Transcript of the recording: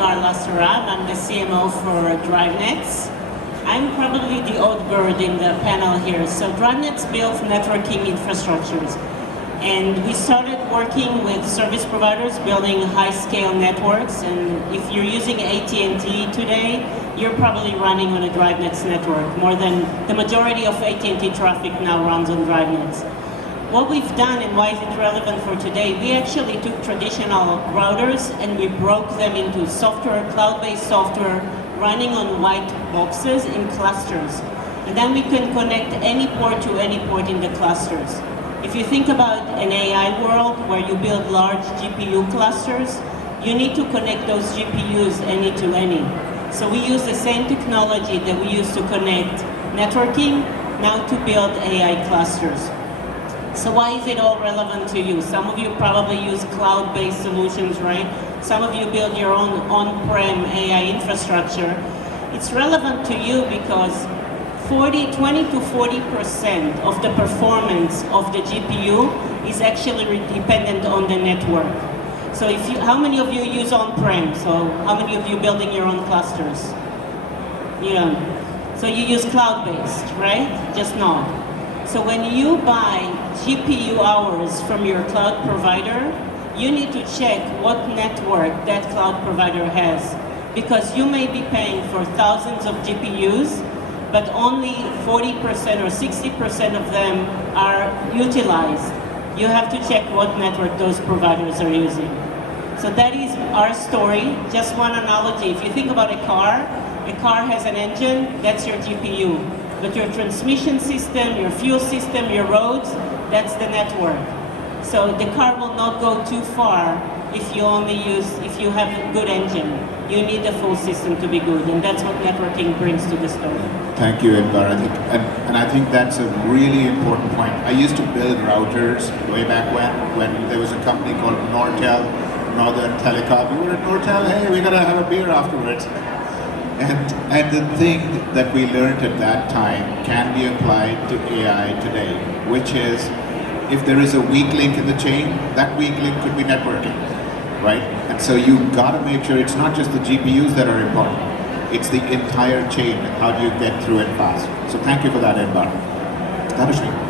Inbar Lasser-Raab. I'm the CMO for DriveNets. I'm probably the odd bird in the panel here. So DriveNets builds networking infrastructures. And we started working with service providers building high-scale networks. And if you're using AT&T today, you're probably running on a DriveNets network. More than the majority of AT&T traffic now runs on DriveNets. What we've done and why is it relevant for today, we actually took traditional routers and we broke them into software, cloud-based software, running on white boxes in clusters. And then we can connect any port to any port in the clusters. If you think about an AI world where you build large GPU clusters, you need to connect those GPUs any to any. So we use the same technology that we use to connect networking now to build AI clusters. So why is it all relevant to you? Some of you probably use cloud-based solutions, right? Some of you build your own on-prem AI infrastructure. It's relevant to you because 20 to 40% of the performance of the GPU is actually dependent on the network. So how many of you use on-prem? So how many of you building your own clusters? You don't. So you use cloud-based, right? Just not. So when you buy GPU hours from your cloud provider, you need to check what network that cloud provider has. Because you may be paying for thousands of GPUs, but only 40% or 60% of them are utilized. You have to check what network those providers are using. So that is our story. Just one analogy. If you think about a car has an engine, that's your GPU. But your transmission system, your fuel system, your roads, that's the network. So the car will not go too far if you have a good engine. You need the full system to be good, and that's what networking brings to the story. Thank you, Inbar. I think that's a really important point. I used to build routers way back when there was a company called Nortel, Northern Telecom. We were at Nortel, hey, we're gonna have a beer afterwards. And the thing that we learned at that time can be applied to AI today, which is if there is a weak link in the chain, that weak link could be networking, right? And so you've got to make sure it's not just the GPUs that are important, it's the entire chain and how do you get through it fast. So thank you for that, Inbar. 𝗪𝗵𝗱𝗶𝗃𝗄𝗧.